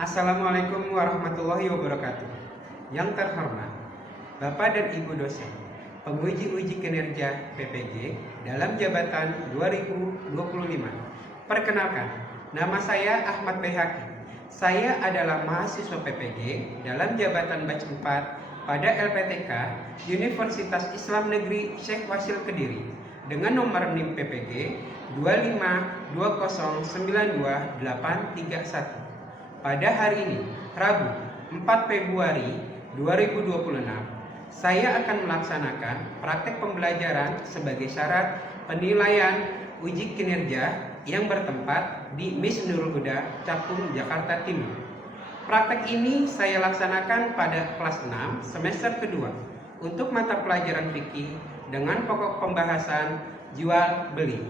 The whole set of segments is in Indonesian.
Assalamualaikum warahmatullahi wabarakatuh. Yang terhormat Bapak dan Ibu dosen, penguji uji kinerja PPG dalam jabatan 2025. Perkenalkan, nama saya Ahmad Behaki. Saya adalah mahasiswa PPG dalam jabatan batch 4 pada LPTK Universitas Islam Negeri Syekh Wasil Kediri dengan nomor NIM PPG 252092831. Pada hari ini, Rabu 4 Februari 2026, saya akan melaksanakan praktek pembelajaran sebagai syarat penilaian uji kinerja yang bertempat di MIS Nurul Huda, Cakung, Jakarta Timur. Praktek ini saya laksanakan pada kelas 6 semester kedua untuk mata pelajaran fikih dengan pokok pembahasan jual beli.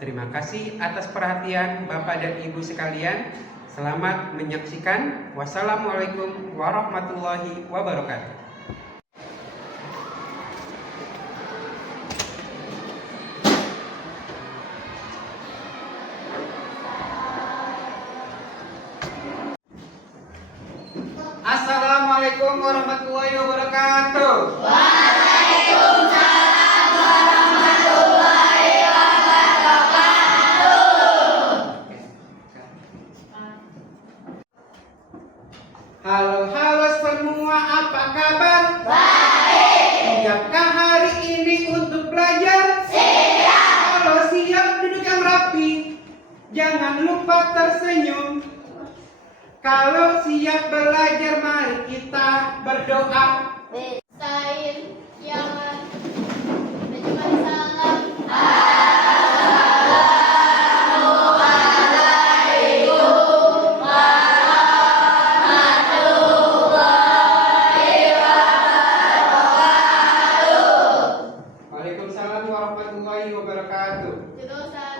Terima kasih atas perhatian Bapak dan Ibu sekalian. Selamat menyaksikan. Wassalamualaikum warahmatullahi wabarakatuh. Assalamualaikum warahmatullahi wabarakatuh. Waalaikumsalam warahmatullahi wabarakatuh. Halo semua, apa kabar? Baik. Siapkah hari ini untuk belajar? Siap. Kalau siap, duduk yang rapi. Jangan lupa tersenyum. Kalau siap belajar, mari kita berdoa. Sain jangan terjemah salam. Assalamualaikum warahmatullahi wabarakatuh. Waalaikumsalam warahmatullahi wabarakatuh. Jurusan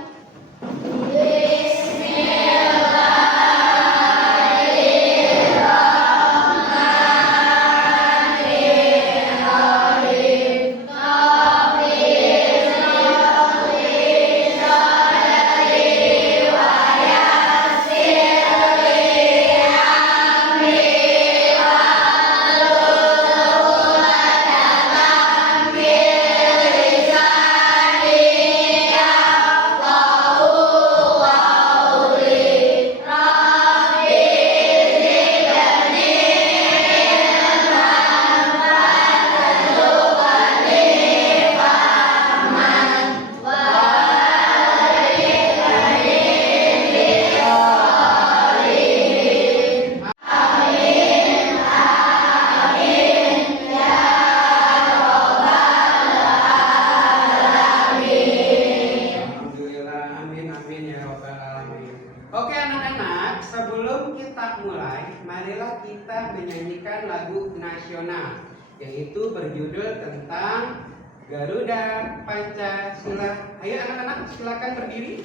Alhamdulillah, amin ya rabbal alamin. Oke anak-anak, sebelum kita mulai, marilah kita menyanyikan lagu nasional, yaitu berjudul tentang Garuda Pancasila. Ayo anak-anak, silakan berdiri.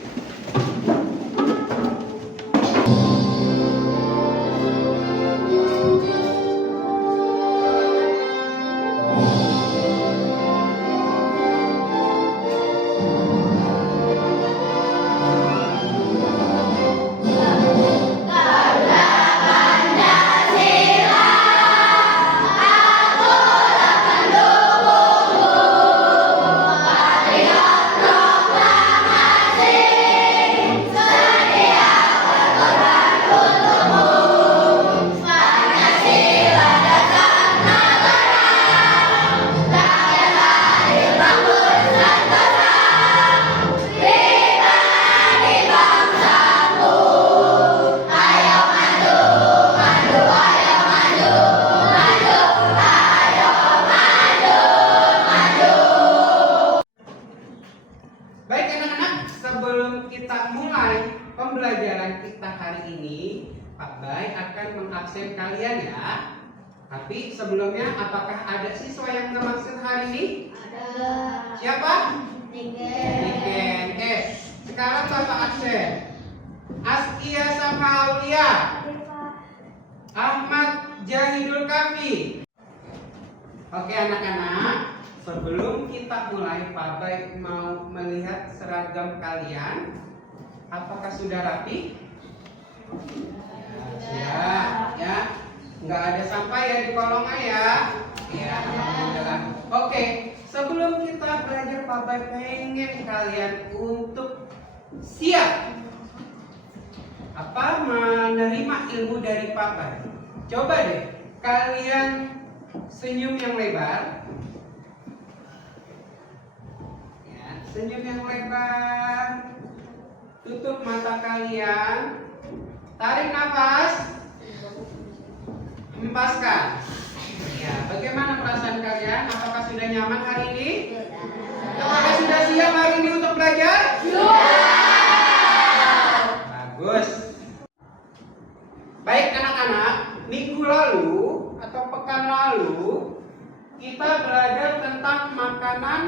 Baik anak-anak, sebelum kita mulai pembelajaran kita hari ini, Pak Bay akan mengabsen kalian ya. Tapi sebelumnya, apakah ada siswa yang termaksud hari ini? ada Siapa? tiket. Sekarang Bapak absen. Askia sama Aulia, Ahmad Jahidul Kafi. Oke anak-anak, sebelum kita mulai, Pak Bay mau melihat seragam kalian. Apakah sudah rapi? Ya, sudah. Papa pengen kalian untuk siap menerima ilmu dari Papa. Coba deh kalian senyum yang lebar. Ya, senyum yang lebar. Tutup mata kalian. Tarik nafas. Hempaskan. Ya, bagaimana perasaan kalian? Apakah sudah nyaman hari ini? Apakah sudah siap hari ini untuk belajar? Bagus. Baik anak-anak, minggu lalu atau pekan lalu kita belajar tentang makanan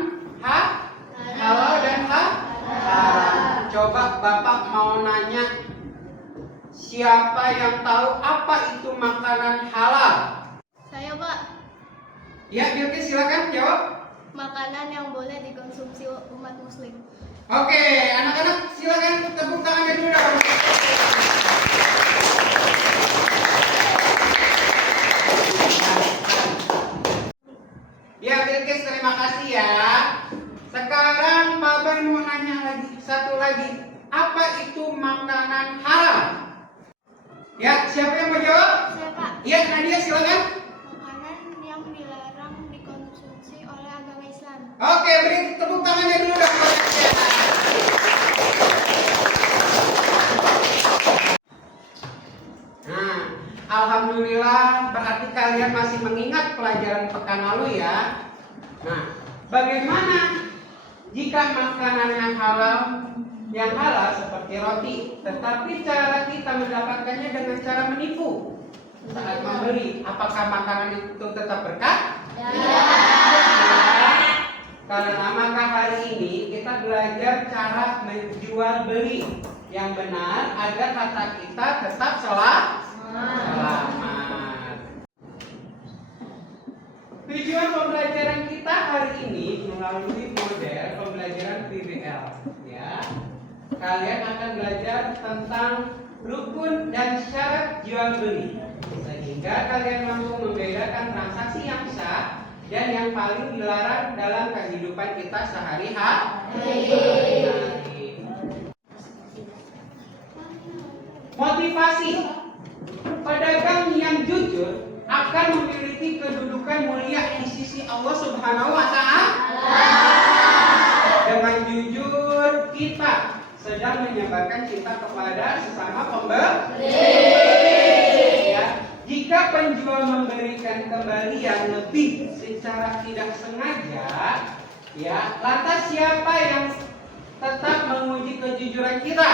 halal dan haram. Coba Bapak mau nanya, siapa yang tahu apa itu makanan halal? Saya, Pak. Ya, Bilkis silakan jawab. Makanan yang boleh dikonsumsi umat muslim. Oke, anak-anak silakan tepuk tangannya dulu dong. Ya, Bilkis terima kasih ya. Sekarang Papa mau nanya lagi, satu lagi. Apa itu makanan halal? Ya, siapa yang mau jawab? Saya, Pak. Iya, Nadia silakan. Makanan yang dilarang dikonsumsi oleh agama Islam. Oke, beri tepuk tangannya dulu dong. Nah, alhamdulillah berarti kalian masih mengingat pelajaran pekan lalu ya. Nah, bagaimana jika makanannya halal? Yang halal seperti roti, tetapi cara kita mendapatkannya dengan cara menipu. Saat membeli, apakah makanan itu tetap berkah? Karena maka hari ini kita belajar cara menjual beli yang benar agar harta kita tetap selamat. Tujuan pembelajaran kita hari ini melalui model pembelajaran PBL, ya. Kalian akan belajar tentang rukun dan syarat jual beli, sehingga kalian mampu membedakan transaksi yang sah dan yang paling dilarang dalam kehidupan kita sehari-hari. Motivasi. Pedagang yang jujur akan memiliki kedudukan mulia di sisi Allah Subhanahu wa Ta'ala. Dengan jujur kita sedang menyebarkan cinta kepada sesama pembeli. Ya, jika penjual memberikan kembalian lebih secara tidak sengaja, ya, lantas siapa yang tetap menguji kejujuran kita?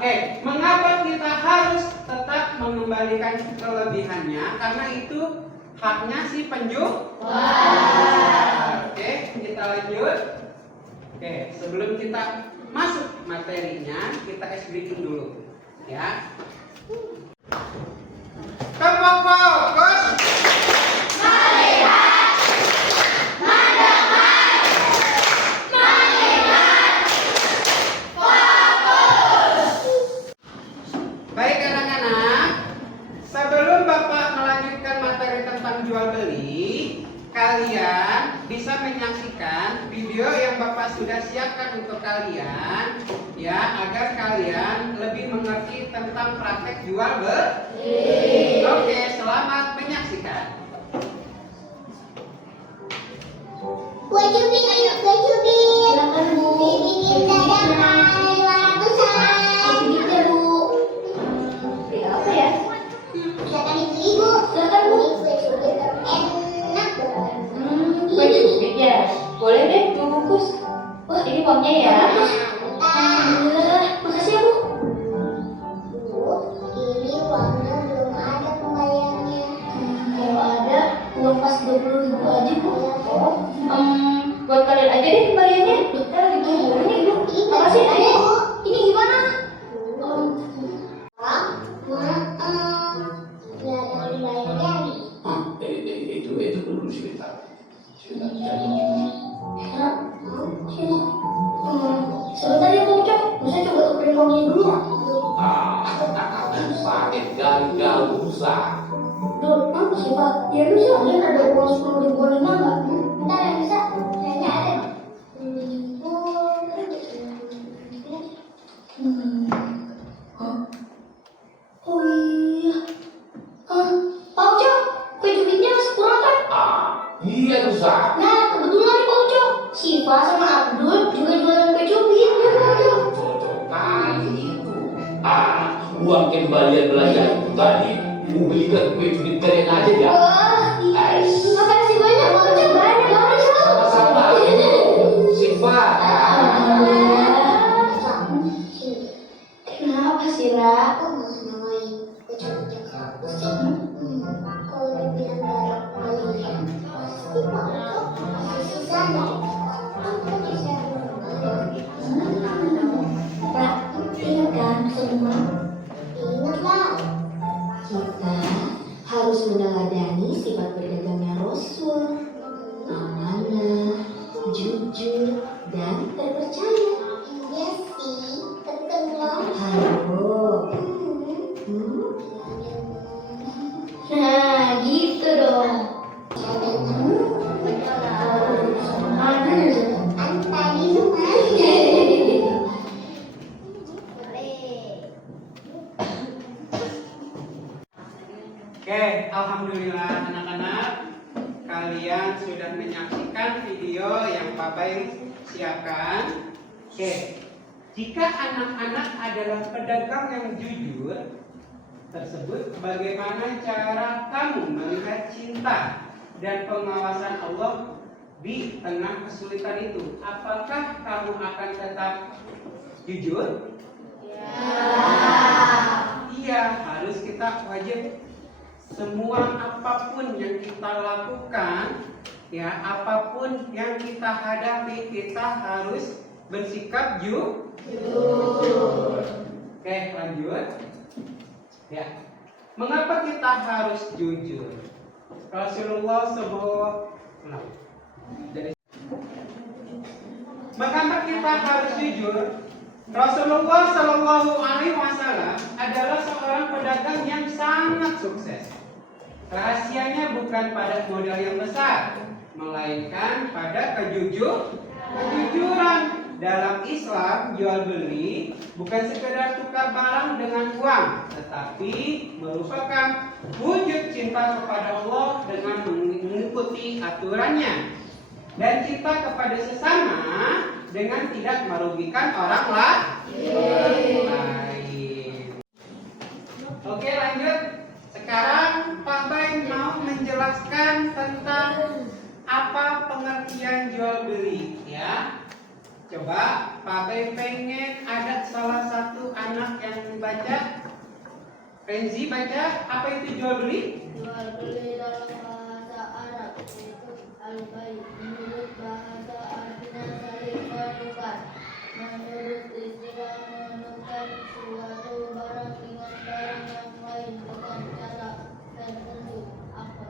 Oke, mengapa kita harus tetap mengembalikan kelebihannya? Karena itu haknya si penjual. Oke, kita lanjut. Oke, sebelum kita masuk materinya, kita explain dulu, ya. Kelompok fokus. Melihat, mendengar, mengingat, fokus. Baik anak-anak, sebelum Bapak melanjutkan materi tentang jual beli, kalian bisa menyaksikan video yang Bapak sudah siapkan untuk kalian, ya, agar kalian lebih mengerti tentang praktek jual beli. Oke, selamat menyaksikan. Wajubin, bikin dadakan, ratusan. Bu. Apa ya? Silakan ibu. Silakan bu. Enak banget. Kue cubit ya? Boleh deh, gue bungkus. Wah, ini uangnya ya. Alhamdulillah, makasih ya bu. Bu, ini uangnya belum ada pembayarannya. Kalau ada, uang pas 20.000 aja bu. Buat kalian aja deh kembaliannya. Kita lagi tunggu ini bu. Makasih ya. Ini gimana? Nggak ada pembayarannya. Itu dulu sebentar. Sebentar ya Bang Cok, bisa coba tukerin uangnya dulu. Gak usah. Duh, siapa? Ya lu sih, ada uang 10.000 nggak? Bentar ya bisa. belajar tadi, mau belikan kue cubit kalian aja ya. Wah, makasih banyak Bang Ucup. Sama-sama, sifat. Kenapa sih, Ra? Aku nggak namain kucing-kucing kamu sih. Kalau dibilang barang kalian, pasti Pak masih sisa dong. Aku bisa Ra, ingat kan semua? ingat lah. Kita harus meneladani sifat berdagangnya Rasul. Amanah, jujur, dan terpercaya. Iya sih, penting loh. Ayo. Nah, gitu dong. Tadi semua. Oke, alhamdulillah anak-anak, kalian sudah menyaksikan video yang Pak Bay siapkan. Oke, jika anak-anak adalah pedagang yang jujur tersebut, bagaimana cara kamu melihat cinta dan pengawasan Allah di tengah kesulitan itu? Apakah kamu akan tetap jujur? Iya, harus kita wajib. Semua apapun yang kita lakukan, ya apapun yang kita hadapi, kita harus bersikap jujur. Oke, lanjut. Ya, mengapa kita harus jujur? Rasulullah mengapa kita harus jujur? Rasulullah Shallallahu Alaihi Wasallam adalah seorang pedagang yang sangat sukses. Rahasianya bukan pada modal yang besar, melainkan pada kejujuran. Dalam Islam, jual beli bukan sekedar tukar barang dengan uang, tetapi merupakan wujud cinta kepada Allah dengan mengikuti aturannya, dan cinta kepada sesama dengan tidak merugikan orang lain. Oke, lanjut. Sekarang Pak Bay mau menjelaskan tentang apa pengertian jual beli, ya. Coba Pak Bay pengen ada salah satu anak yang baca. Renzi baca, apa itu jual beli? Jual beli dalam bahasa Arab yaitu al-bai'. Menurut bahasa artinya saling menukar. Menurut istilah menukar suatu barang dengan barang yang lain dengan cara tertentu. Apa?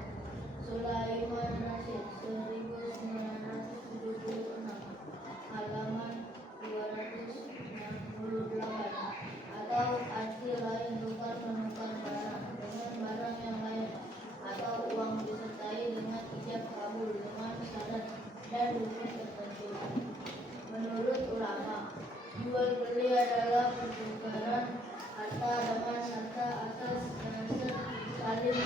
Sulaiman Nasir 1976, halaman 268. Atau arti lain tukar menukar barang dengan barang yang lain, atau uang disertai dengan ijab kabul dengan syarat dan rukun tertentu. Menurut ulama, jual beli adalah pertukaran harta dengan harta atas dasar saling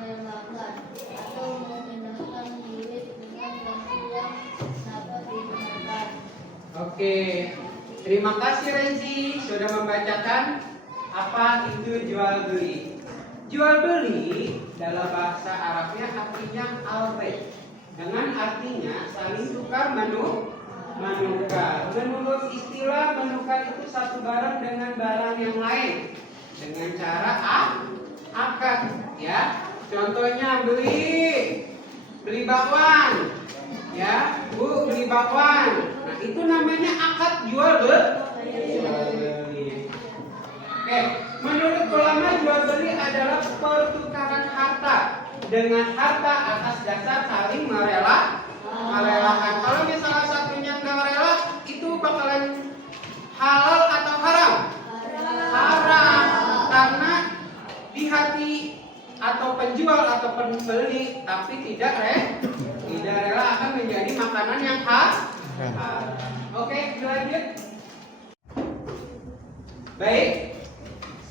merelakan atau memindahkan milik dengan ganti yang dapat digunakan. Oke, terima kasih Renzi sudah membacakan apa itu jual beli. Jual beli dalam bahasa Arabnya artinya al-bai', dengan artinya saling tukar menukar. Menurut istilah, menukar itu satu barang dengan barang yang lain dengan cara akad, ya. Contohnya beli bakwan, ya, Bu, beli bakwan. Nah, itu namanya akad jual beli. Oke, menurut ulama jual beli adalah pertukaran harta dengan harta atas dasar saling merelakan. Kalau misalnya satunya nggak rela, itu bakalan halal atau haram? Haram, karena di hati atau penjual atau pembeli tapi tidak rela akan menjadi makanan yang haram. Oke, lanjut. Baik.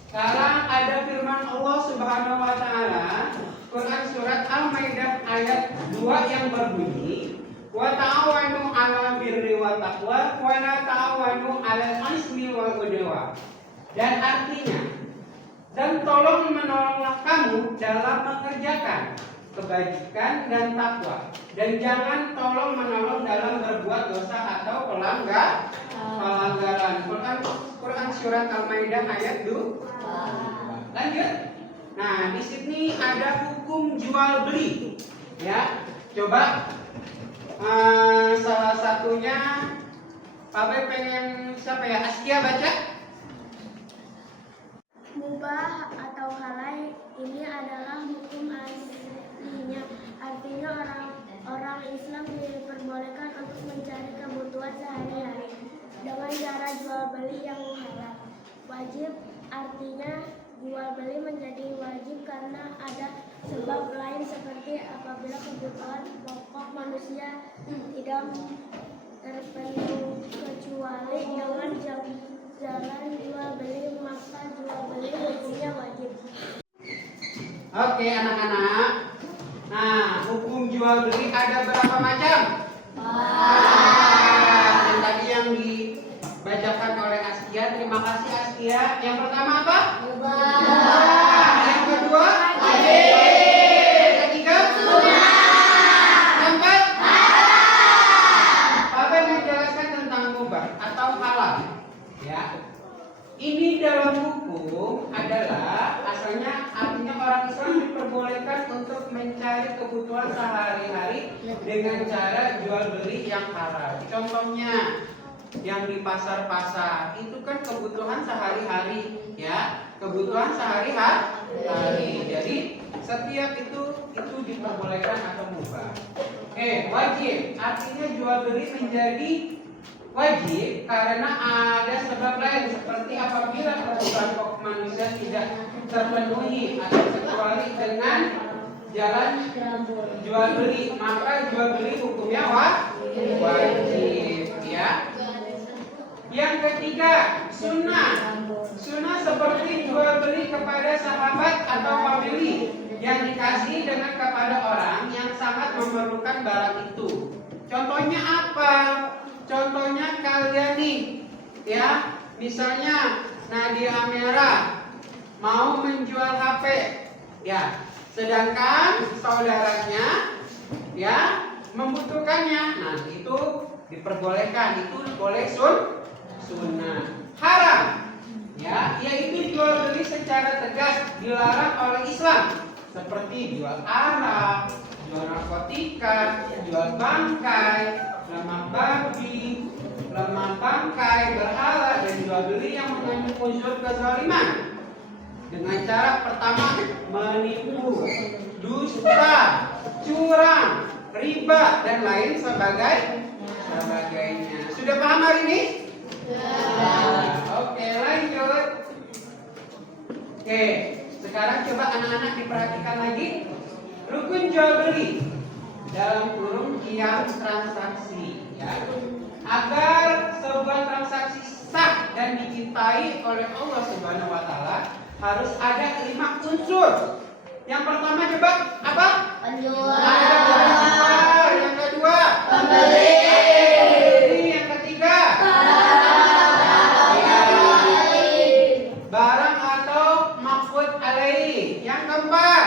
Sekarang ada firman Allah Subhanahu wa taala, Quran surat Al-Maidah ayat 2 yang berbunyi, "Wa ta'awanu 'alal birri wa taqwa wa la ta'awanu 'alal ismi wal 'udwan." Dan artinya, dan tolong menolonglah kamu dalam mengerjakan kebajikan dan takwa, dan jangan tolong menolong dalam berbuat dosa atau pelanggaran. Quran surat Al-Maidah ayat 2. Lanjut. Nah, di sini ada hukum jual beli. Ya, coba salah satunya Pak Bay pengen siapa ya? Askia baca. Mubah atau halal ini adalah hukum aslinya. Artinya orang Islam diperbolehkan untuk mencari kebutuhan sehari-hari dengan cara jual beli yang halal. Wajib artinya jual beli menjadi wajib karena ada sebab lain seperti apabila kebutuhan pokok manusia tidak terpenuhi kecuali dengan jalan jual beli, maka jual beli hukumnya wajib. Oke, anak-anak. Nah, hukum jual beli ada berapa macam? Yang tadi yang dibacakan oleh Askia. Terima kasih Askia. Yang pertama apa? Yang kedua? Yang ketiga? Keempat? Papa menjelaskan tentang mubah atau halal. Ya, ini dalam hukum adalah asalnya artinya orang Islam diperbolehkan untuk mencari kebutuhan sehari-hari dengan cara jual beli yang halal. Contohnya yang di pasar-pasar itu kan kebutuhan sehari-hari, ya, kebutuhan sehari-hari. Jadi setiap itu diperbolehkan atau mubah. Wajib artinya jual beli menjadi wajib karena ada sebab lain seperti apabila kebutuhan pokok manusia tidak terpenuhi atau kecuali dengan jalan jual beli, maka jual beli hukumnya wajib, ya. Yang ketiga, sunnah. Sunnah seperti jual beli kepada sahabat atau famili yang dikasih dengan kepada orang yang sangat memerlukan barang itu. Contohnya apa? Contohnya kalian nih, ya, misalnya Nadia Amera mau menjual HP, ya, sedangkan saudaranya, ya, membutuhkannya. Nah, itu diperbolehkan, itu boleh sunnah. Haram, ya, yaitu jual beli secara tegas dilarang oleh Islam, seperti jual arak, jual narkotika, jual bangkai, lemak babi, lemak bangkai, berhala, dan jual beli yang mengandung unsur kezaliman dengan cara pertama menipu, dusta, curang, riba, dan lain sebagainya. Sudah paham hari ini? Oke, lanjut. Sekarang coba anak-anak diperhatikan lagi. Rukun jual beli dalam kurung yang transaksi, ya. Agar sebuah transaksi sah dan dicintai oleh Allah Subhanahu wa taala harus ada 5 unsur. Yang pertama coba apa? Penjual. Yang kedua? Pembeli. Yang ketiga? Barang atau maf'ul alaihi. Yang keempat?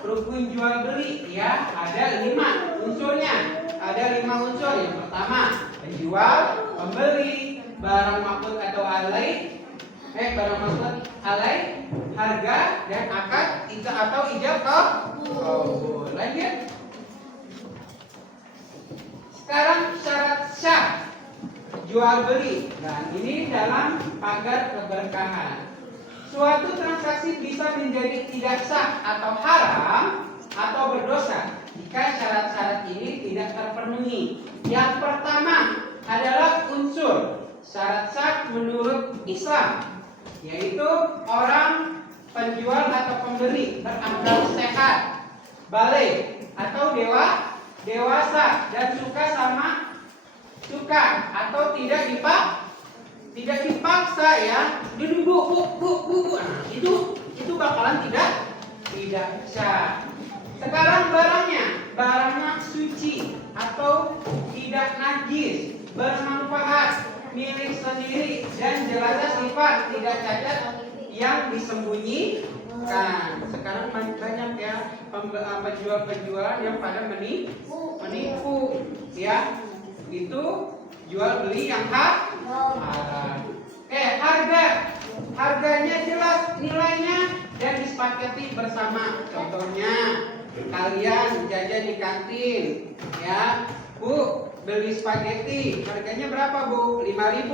Rukun jual beli, ya, ada 5 unsurnya. Ada 5 unsur. Yang pertama penjual, pembeli, barang maf'ul atau alai, barang maf'ul alai, harga, dan akad atau ijab qabul. Lanjut. Sekarang syarat sah jual beli. Dan ini dalam pagar keberkahan. Suatu transaksi bisa menjadi tidak sah atau haram atau berdosa jika syarat-syarat ini tidak terpenuhi. Yang pertama adalah unsur syarat sah menurut Islam, yaitu orang penjual atau pembeli berakal sehat, balik atau dewasa, dan suka atau tidak dipaksa, ya. Duduk bu. Nah, itu bakalan tidak sah. Sekarang barangnya barangnya suci atau tidak najis, bermanfaat, milik sendiri, dan jelasnya sifat tidak cacat yang disembunyikan. Sekarang banyak ya penjual-penjual yang pada menipu ya, itu jual beli yang haram. Harganya jelas, nilainya, dan disepakati bersama. Contohnya kalian jajan di kantin ya, Bu, beli spaghetti, harganya berapa Bu? 5.000.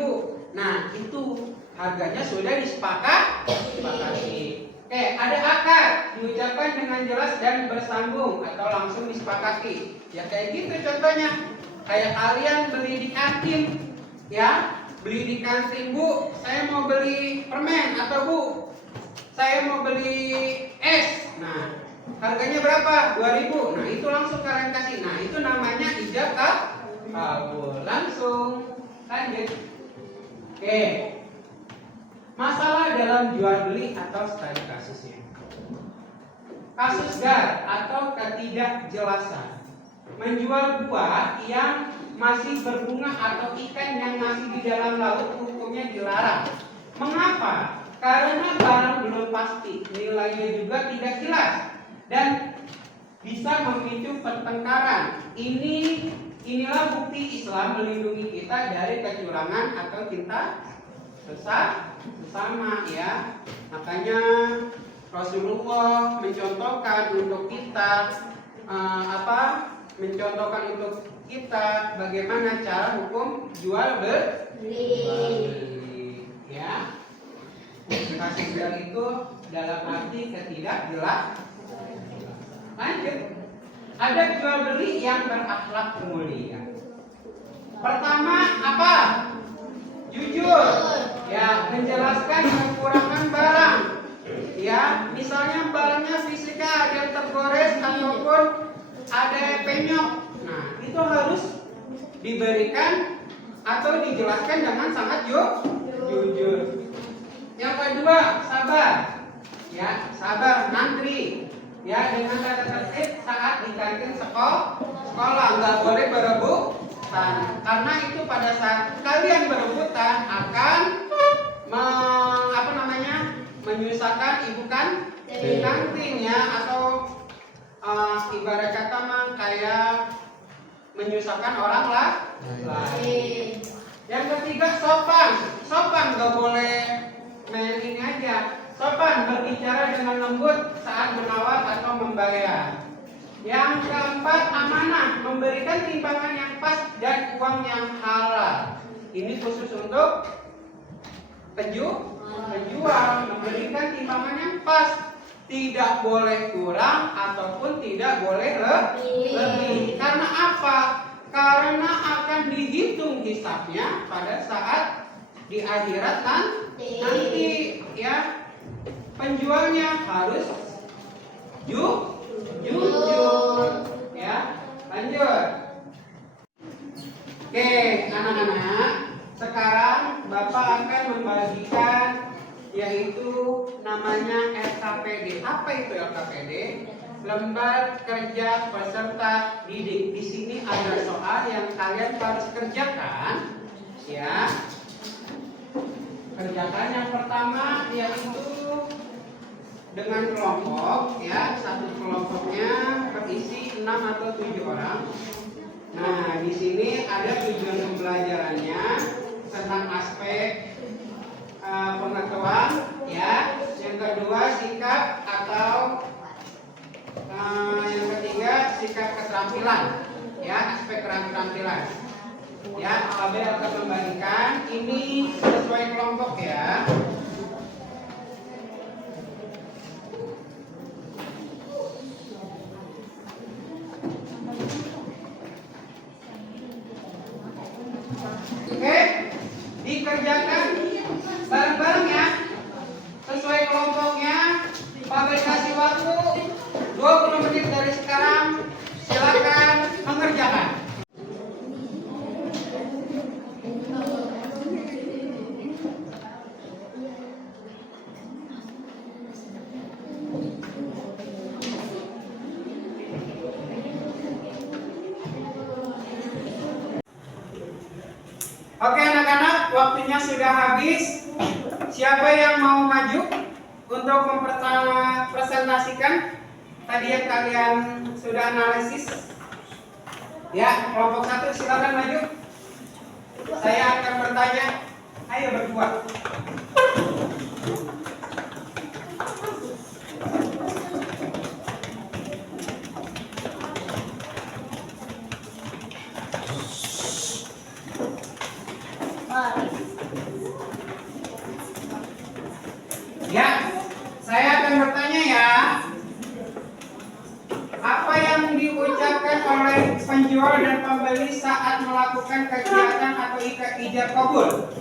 Nah, itu harganya sudah disepakati. Ada akad, diucapkan dengan jelas dan bersambung atau langsung disepakati. Ya kayak gitu contohnya. Kayak kalian beli di kantin, ya, beli di kantin, Bu, saya mau beli permen, atau Bu, saya mau beli es. Nah, harganya berapa? 2.000. Nah, itu langsung kalian kasih. Nah, itu namanya ijab kabul. Langsung lanjut. Masalah dalam jual beli atau studi kasusnya. Kasus gar atau ketidakjelasan. Menjual buah yang masih berbunga atau ikan yang masih di dalam laut hukumnya dilarang. Mengapa? Karena barang belum pasti, nilainya juga tidak jelas, dan bisa memicu pertengkaran. Inilah bukti Islam melindungi kita dari kecurangan atau cinta sesama ya. Makanya Rasulullah mencontohkan untuk kita bagaimana cara hukum jual beli ya. Kasus jual itu dalam arti ketidakjelas. Lanjut. Ada jual beli yang berakhlak mulia. Pertama apa? Jujur. Ya, menjelaskan kekurangan barang. Ya, misalnya barangnya fisiknya ada yang tergores ataupun ada yang penyok. Nah, itu harus diberikan atau dijelaskan dengan sangat jujur. Yang kedua, sabar. Ya, sabar, ngantri. Ya, dengan tata tertib saat di kantin sekolah, nggak boleh berebutan. Karena itu pada saat kalian berebutan akan menyusahkan ibu kantin ya, atau ibarat kata kayak menyusahkan orang lain. Yang ketiga, sopan nggak boleh main ini aja. Sopan berbicara dengan lembut saat menawar atau membayar. Yang keempat, amanah, memberikan timbangan yang pas dan uang yang halal. Ini khusus untuk penjual, memberikan timbangan yang pas, tidak boleh kurang ataupun tidak boleh lebih. Karena apa? Karena akan dihitung hisabnya pada saat di akhirat nanti ya. Penjualnya harus jujur ya. Lanjut. Oke, anak-anak, sekarang Bapak akan membagikan yaitu namanya LKPD. Apa itu LKPD? Lembar Kerja Peserta Didik. Di sini ada soal yang kalian harus kerjakan ya. Kerjakan yang pertama yaitu dengan kelompok ya, satu kelompoknya berisi 6 atau 7 orang. Nah, di sini ada tujuan pembelajarannya tentang aspek pengetahuan ya. Yang kedua sikap atau yang ketiga sikap keterampilan ya, aspek keterampilan. Ya, Abel akan membagikan ini sesuai kelompok ya. Oke, dikerjakan bareng-bareng ya, sesuai kelompoknya. Pak kasih waktu 20 menit dari sekarang, silakan mengerjakan. Oke anak-anak, waktunya sudah habis. Siapa yang mau maju untuk mempresentasikan tadi yang kalian sudah analisis? Ya, kelompok 1 silakan maju. Saya akan bertanya. Ayo berdua. Ya, saya akan bertanya ya. Apa yang diucapkan oleh penjual dan pembeli saat melakukan kegiatan atau ijab kabul?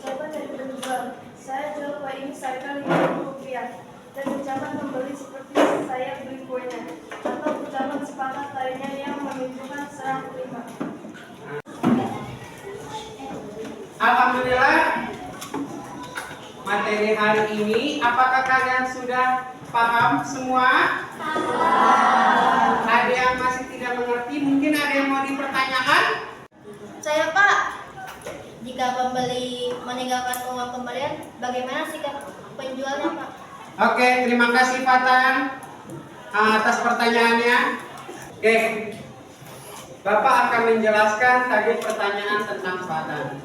Ucapan dari penjual, saya jual kue ini seharga Rp50. Dan ucapan pembeli seperti saya beli kuenya. Atau ucapan sepakat lainnya yang menunjukkan serah terima. Alhamdulillah, materi hari ini apakah kalian sudah paham semua? Ada yang masih tidak mengerti? Mungkin ada yang mau dipertanyakan? Saya Pak, jika pembeli meninggalkan uang kembalian, bagaimana sikap penjualnya Pak? Oke, terima kasih Fatan atas pertanyaannya. Oke, Bapak akan menjelaskan tadi pertanyaan tentang Fatan.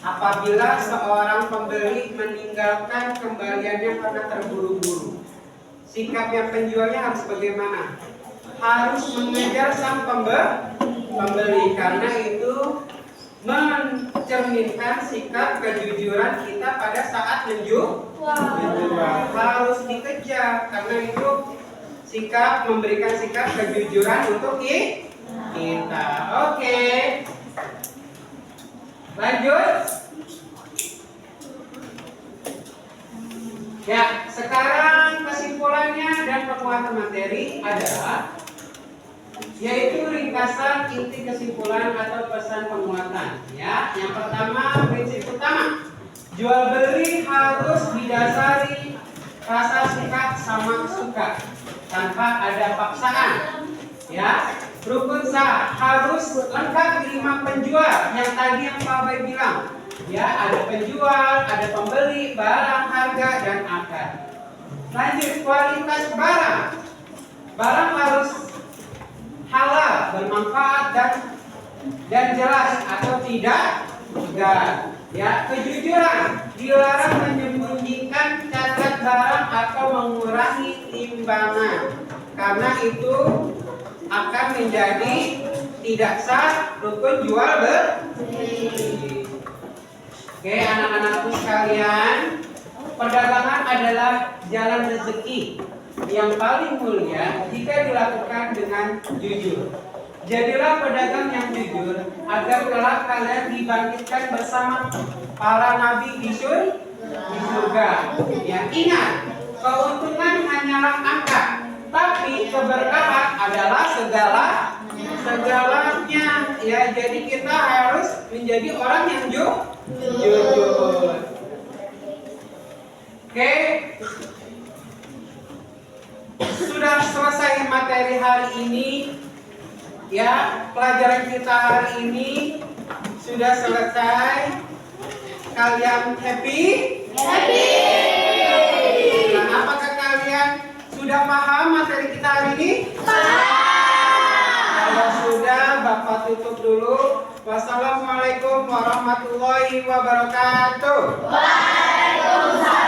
Apabila seorang pembeli meninggalkan kembaliannya karena terburu-buru, sikapnya penjualnya harus bagaimana? Harus mengejar sang pembeli karena itu mencerminkan sikap kejujuran kita pada saat menjual. Harus dikejar karena itu sikap memberikan sikap kejujuran untuk kita. Oke. Lanjut. Ya, sekarang kesimpulannya dan penguatan materi adalah yaitu ringkasan inti kesimpulan atau pesan penguatan. Ya, yang pertama prinsip utama, jual beli harus didasari rasa suka sama suka tanpa ada paksaan. Ya, rukun sah harus lengkap 5 penjual yang tadi yang Pak Bay bilang. Ya, ada penjual, ada pembeli, barang, harga, dan akad. Lanjut, kualitas barang. Barang harus halal, bermanfaat dan jelas atau tidak segar. Ya, kejujuran dilarang menyembunyikan cacat barang atau mengurangi timbangan karena itu akan menjadi tidak sah rukun jual beli. Oke, anak-anakku sekalian, perdagangan adalah jalan rezeki yang paling mulia jika dilakukan dengan jujur. Jadilah pedagang yang jujur agar kelak kalian dibangkitkan bersama para nabi di surga. Ya, ingat, keuntungan hanyalah angka, tapi keberkahan adalah segalanya. Ya, jadi kita harus menjadi orang yang jujur. Oke. Sudah selesai materi hari ini. Ya, pelajaran kita hari ini sudah selesai. Kalian happy? Happy. Nah, apakah kalian sudah paham materi kita hari ini? Kalau sudah, Bapak tutup dulu. Wassalamualaikum warahmatullahi wabarakatuh. Waalaikumsalam.